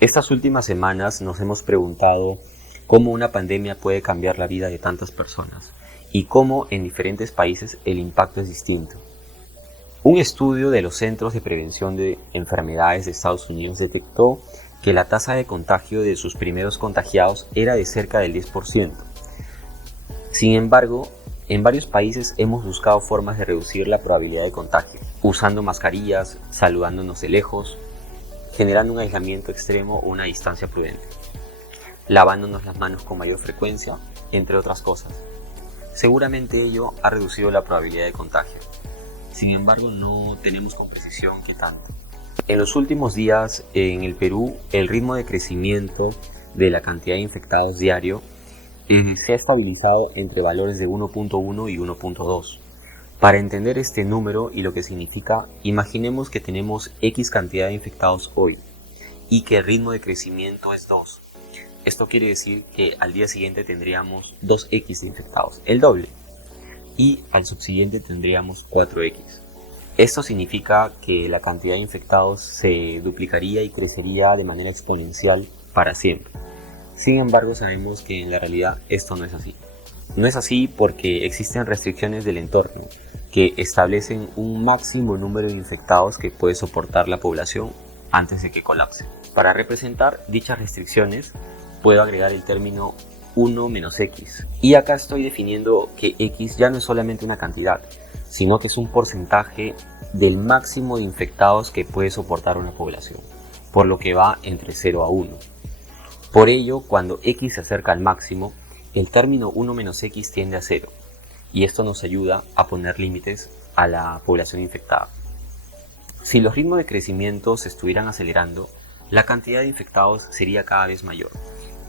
Estas últimas semanas nos hemos preguntado cómo una pandemia puede cambiar la vida de tantas personas y cómo en diferentes países el impacto es distinto. Un estudio de los Centros de Prevención de Enfermedades de Estados Unidos detectó que la tasa de contagio de sus primeros contagiados era de cerca del 10%. Sin embargo, en varios países hemos buscado formas de reducir la probabilidad de contagio, usando mascarillas, saludándonos de lejos, generando un aislamiento extremo o una distancia prudente, lavándonos las manos con mayor frecuencia, entre otras cosas. Seguramente ello ha reducido la probabilidad de contagio. Sin embargo, no tenemos con precisión qué tanto. En los últimos días, en el Perú, el ritmo de crecimiento de la cantidad de infectados diario se ha estabilizado entre valores de 1.1 y 1.2. Para entender este número y lo que significa, imaginemos que tenemos X cantidad de infectados hoy y que el ritmo de crecimiento es 2. Esto quiere decir que al día siguiente tendríamos 2X de infectados, el doble, y al subsiguiente tendríamos 4X. Esto significa que la cantidad de infectados se duplicaría y crecería de manera exponencial para siempre. Sin embargo, sabemos que en la realidad esto no es así. No es así porque existen restricciones del entorno que establecen un máximo número de infectados que puede soportar la población antes de que colapse. Para representar dichas restricciones, puedo agregar el término 1 menos X. Y acá estoy definiendo que X ya no es solamente una cantidad, sino que es un porcentaje del máximo de infectados que puede soportar una población, por lo que va entre 0 a 1. Por ello, cuando X se acerca al máximo, el término 1 menos X tiende a 0, y esto nos ayuda a poner límites a la población infectada. Si los ritmos de crecimiento se estuvieran acelerando, la cantidad de infectados sería cada vez mayor,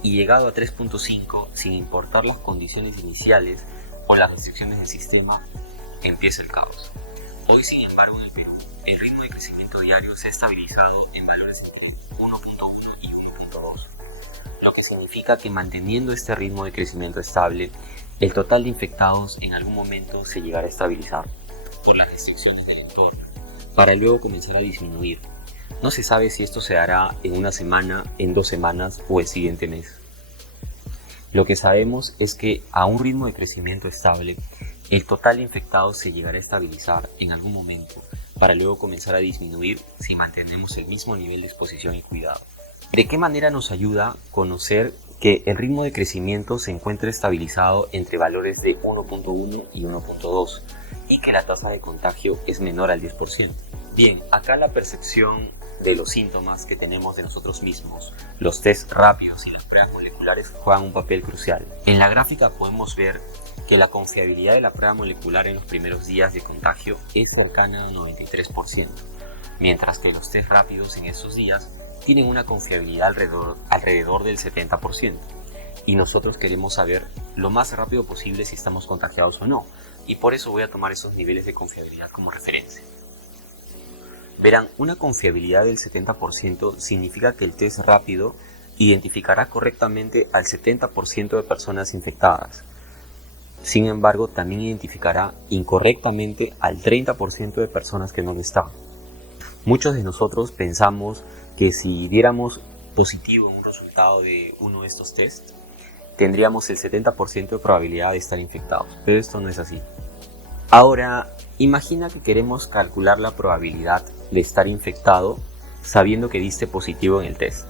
y llegado a 3.5, sin importar las condiciones iniciales o las restricciones del sistema, empieza el caos. Hoy, sin embargo, en el Perú, el ritmo de crecimiento diario se ha estabilizado en valores entre 1.1 y 1.2, lo que significa que manteniendo este ritmo de crecimiento estable, el total de infectados en algún momento se llegará a estabilizar por las restricciones del entorno, para luego comenzar a disminuir. No se sabe si esto se hará en una semana, en 2 semanas o el siguiente mes. Lo que sabemos es que a un ritmo de crecimiento estable, el total de infectados se llegará a estabilizar en algún momento, para luego comenzar a disminuir si mantenemos el mismo nivel de exposición y cuidado. ¿De qué manera nos ayuda conocer que el ritmo de crecimiento se encuentra estabilizado entre valores de 1.1 y 1.2 y que la tasa de contagio es menor al 10%? Bien, acá la percepción de los síntomas que tenemos de nosotros mismos, los test rápidos y las pruebas moleculares juegan un papel crucial. En la gráfica podemos ver que la confiabilidad de la prueba molecular en los primeros días de contagio es cercana a 93%, mientras que los test rápidos en esos días tienen una confiabilidad alrededor del 70%, y nosotros queremos saber lo más rápido posible si estamos contagiados o no, y por eso voy a tomar esos niveles de confiabilidad como referencia. Verán, una confiabilidad del 70% significa que el test rápido identificará correctamente al 70% de personas infectadas. Sin embargo, también identificará incorrectamente al 30% de personas que no lo están. Muchos de nosotros pensamos que si diéramos positivo en un resultado de uno de estos tests, tendríamos el 70% de probabilidad de estar infectados, pero esto no es así. Ahora, imagina que queremos calcular la probabilidad de estar infectado sabiendo que diste positivo en el test.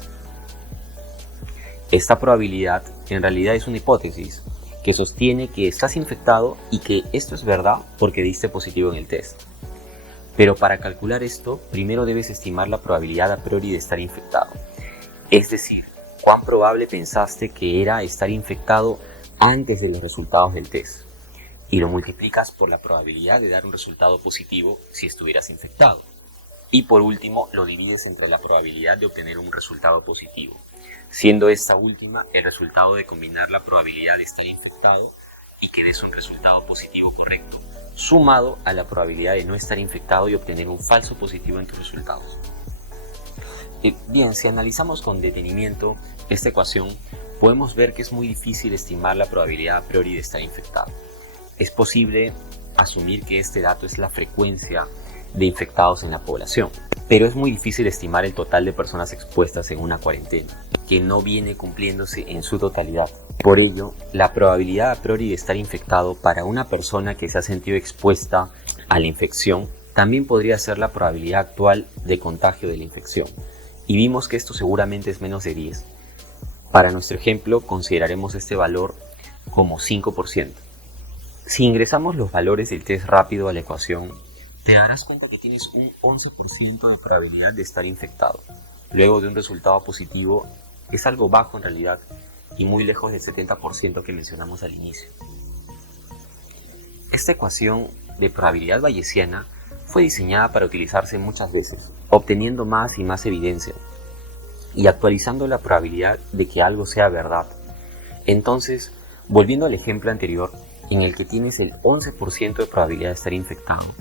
Esta probabilidad en realidad es una hipótesis que sostiene que estás infectado y que esto es verdad porque diste positivo en el test. Pero para calcular esto, primero debes estimar la probabilidad a priori de estar infectado. Es decir, cuán probable pensaste que era estar infectado antes de los resultados del test. Y lo multiplicas por la probabilidad de dar un resultado positivo si estuvieras infectado. Y por último, lo divides entre la probabilidad de obtener un resultado positivo, siendo esta última el resultado de combinar la probabilidad de estar infectado y que des un resultado positivo correcto, sumado a la probabilidad de no estar infectado y obtener un falso positivo en tus resultados. Bien, si analizamos con detenimiento esta ecuación, podemos ver que es muy difícil estimar la probabilidad a priori de estar infectado. Es posible asumir que este dato es la frecuencia de infectados en la población. Pero es muy difícil estimar el total de personas expuestas en una cuarentena, que no viene cumpliéndose en su totalidad. Por ello, la probabilidad a priori de estar infectado para una persona que se ha sentido expuesta a la infección también podría ser la probabilidad actual de contagio de la infección, y vimos que esto seguramente es menos de 10. Para nuestro ejemplo, consideraremos este valor como 5%. Si ingresamos los valores del test rápido a la ecuación, te darás cuenta que tienes un 11% de probabilidad de estar infectado. Luego de un resultado positivo, es algo bajo en realidad y muy lejos del 70% que mencionamos al inicio. Esta ecuación de probabilidad bayesiana fue diseñada para utilizarse muchas veces, obteniendo más y más evidencia y actualizando la probabilidad de que algo sea verdad. Entonces, volviendo al ejemplo anterior, en el que tienes el 11% de probabilidad de estar infectado,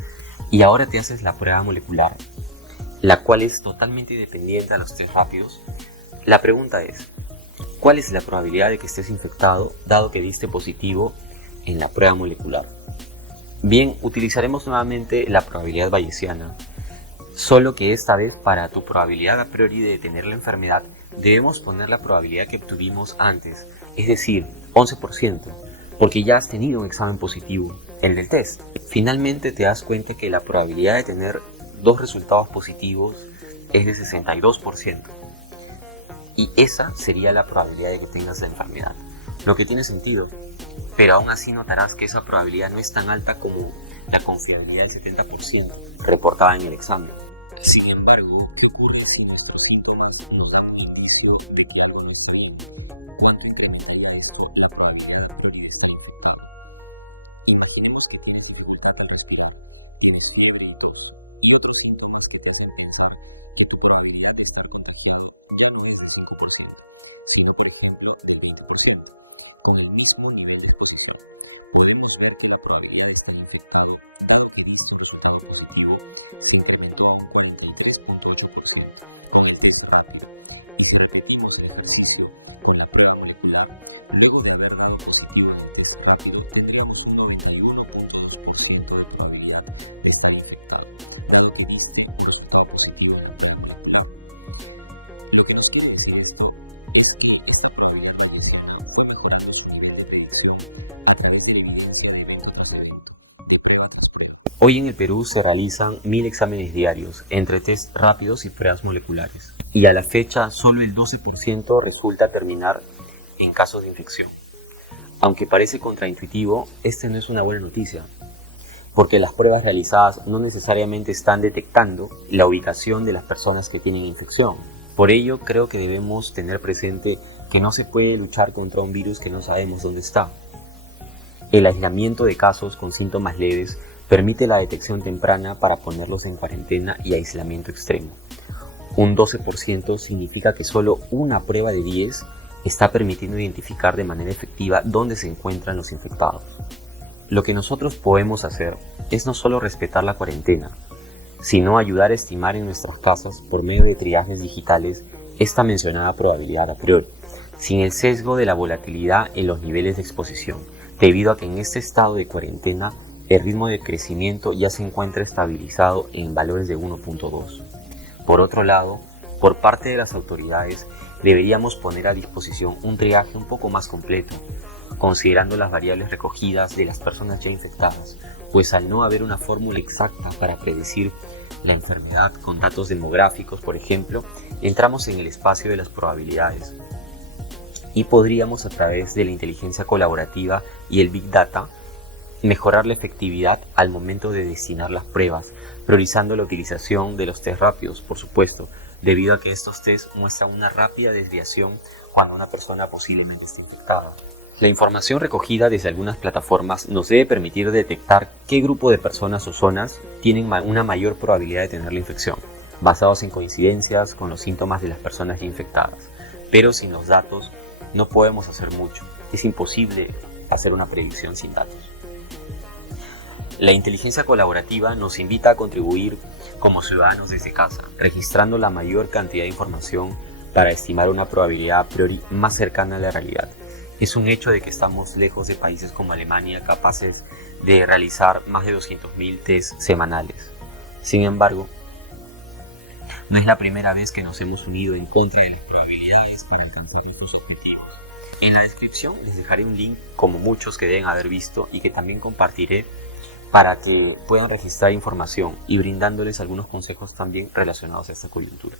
y ahora te haces la prueba molecular, la cual es totalmente independiente a los test rápidos, la pregunta es, ¿cuál es la probabilidad de que estés infectado dado que diste positivo en la prueba molecular? Bien, utilizaremos nuevamente la probabilidad bayesiana, solo que esta vez para tu probabilidad a priori de tener la enfermedad debemos poner la probabilidad que obtuvimos antes, es decir, 11%, porque ya has tenido un examen positivo, el del test. Finalmente te das cuenta que la probabilidad de tener dos resultados positivos es de 62%. Y esa sería la probabilidad de que tengas la enfermedad. Lo que tiene sentido, pero aún así notarás que esa probabilidad no es tan alta como la confiabilidad del 70% reportada en el examen. Sin embargo, ¿qué ocurre si nuestros síntomas nos dan un indicio de que algo no está bien? ¿Cuánto incrementaría esto la probabilidad a priori de estar infectado? Imaginemos que tienes dificultad al respirar, tienes fiebre y tos, y otros síntomas que te hacen pensar que tu probabilidad de estar contagiado ya no es del 5%, sino por ejemplo del 20%, con el mismo nivel de exposición. Podemos ver que la probabilidad de estar infectado, dado que diste un resultado positivo, se incrementó a un 43.8% con el test rápido. Y si repetimos el ejercicio con la prueba molecular, luego de haber dado positivo en el test rápido, tendríamos un 91.2% de probabilidad de estar infectado, dado que diste un resultado positivo en la prueba molecular. Lo que nos quiere decir esto es que esta probabilidad bayesiana fue mejorando su nivel de predicción a través de la evidencia de evento tras evento, de prueba tras prueba. Hoy en el Perú se realizan 1000 exámenes diarios, entre test rápidos y pruebas moleculares, y a la fecha solo el 12% resulta terminar en casos de infección. Aunque parece contraintuitivo, esta no es una buena noticia, porque las pruebas realizadas no necesariamente están detectando la ubicación de las personas que tienen infección. Por ello, creo que debemos tener presente que no se puede luchar contra un virus que no sabemos dónde está. El aislamiento de casos con síntomas leves permite la detección temprana para ponerlos en cuarentena y aislamiento extremo. Un 12% significa que solo una prueba de 10 está permitiendo identificar de manera efectiva dónde se encuentran los infectados. Lo que nosotros podemos hacer es no solo respetar la cuarentena, sino ayudar a estimar en nuestras casas por medio de triajes digitales esta mencionada probabilidad a priori, sin el sesgo de la volatilidad en los niveles de exposición, debido a que en este estado de cuarentena el ritmo de crecimiento ya se encuentra estabilizado en valores de 1.2. Por otro lado, por parte de las autoridades, deberíamos poner a disposición un triaje un poco más completo, considerando las variables recogidas de las personas ya infectadas, pues al no haber una fórmula exacta para predecir la enfermedad con datos demográficos, por ejemplo, entramos en el espacio de las probabilidades y podríamos, a través de la inteligencia colaborativa y el Big Data, mejorar la efectividad al momento de destinar las pruebas, priorizando la utilización de los test rápidos, por supuesto, debido a que estos test muestran una rápida desviación cuando una persona posiblemente esté infectada. La información recogida desde algunas plataformas nos debe permitir detectar qué grupo de personas o zonas tienen una mayor probabilidad de tener la infección, basados en coincidencias con los síntomas de las personas ya infectadas. Pero sin los datos no podemos hacer mucho, es imposible hacer una predicción sin datos. La inteligencia colaborativa nos invita a contribuir como ciudadanos desde casa, registrando la mayor cantidad de información para estimar una probabilidad a priori más cercana a la realidad. Es un hecho de que estamos lejos de países como Alemania capaces de realizar más de 200.000 test semanales. Sin embargo, No es la primera vez que nos hemos unido en contra de las probabilidades para alcanzar nuestros objetivos. En la descripción les dejaré un link como muchos que deben haber visto y que también compartiré para que puedan registrar información y brindándoles algunos consejos también relacionados a esta coyuntura.